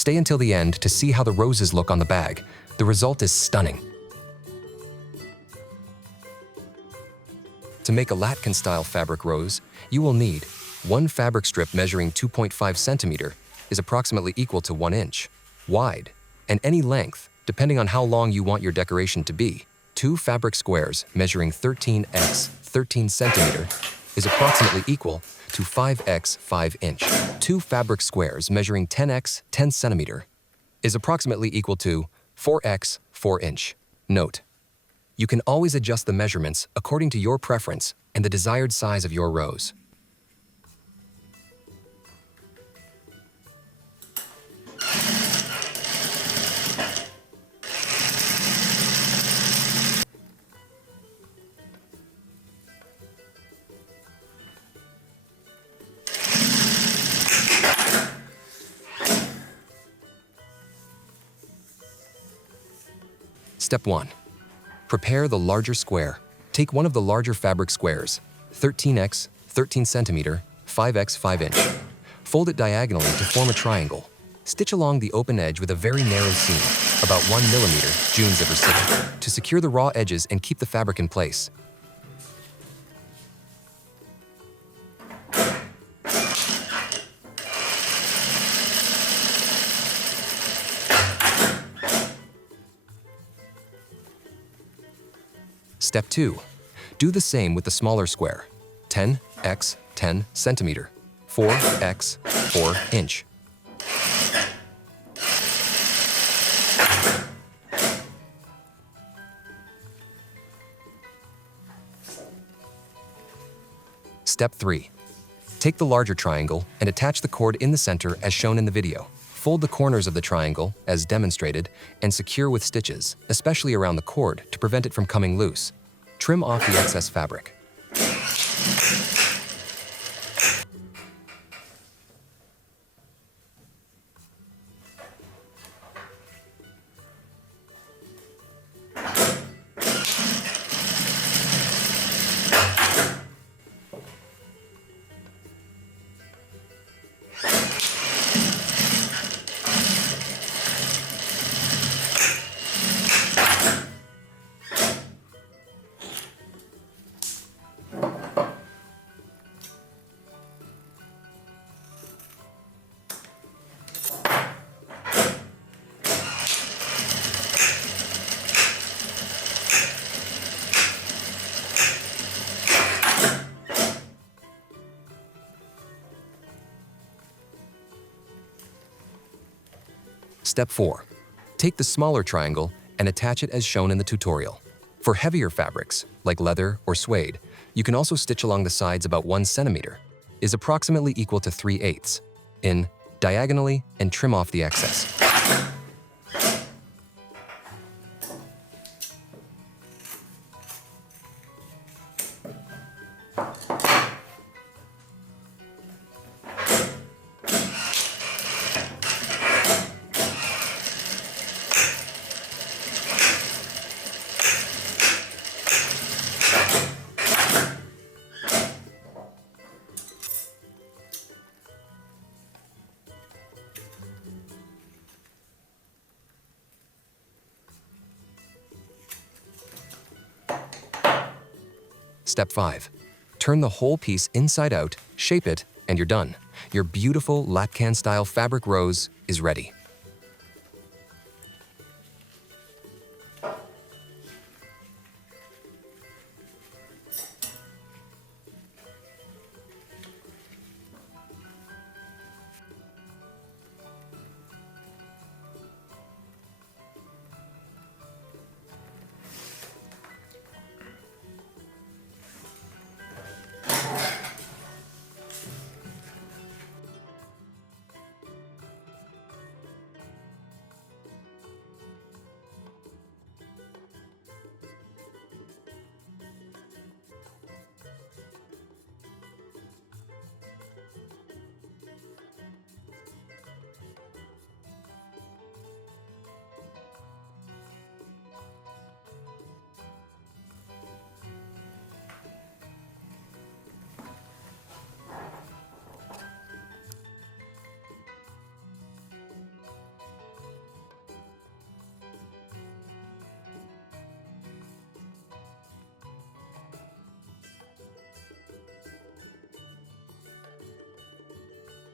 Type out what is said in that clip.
Stay until the end to see how the roses look on the bag. The result is stunning. To make a Latkan-style fabric rose, you will need one fabric strip measuring 2.5 centimeter is approximately equal to 1 inch wide, and any length, depending on how long you want your decoration to be. Two fabric squares measuring 13x 13 centimeter is approximately equal to 5x 5 inch. Two fabric squares measuring 10x 10 centimeter is approximately equal to 4x 4 inch. Note: you can always adjust the measurements according to your preference and the desired size of your rose. Step 1. Prepare the larger square. Take one of the larger fabric squares, 13x 13 centimeter, 5x 5 inch. Fold it diagonally to form a triangle. Stitch along the open edge with a very narrow seam, about 1 millimeter, June zipper stitching, to secure the raw edges and keep the fabric in place. Step 2. Do the same with the smaller square, 10x 10 centimeter, 4x 4 inch. Step 3. Take the larger triangle and attach the cord in the center as shown in the video. Fold the corners of the triangle, as demonstrated, and secure with stitches, especially around the cord, to prevent it from coming loose. Trim off the excess fabric. Step 4. Take the smaller triangle and attach it as shown in the tutorial. For heavier fabrics, like leather or suede, you can also stitch along the sides about 1 centimeter, is approximately equal to 3/8, in diagonally and trim off the excess. Step 5. Turn the whole piece inside out, shape it, and you're done. Your beautiful Latkan-style fabric rose is ready.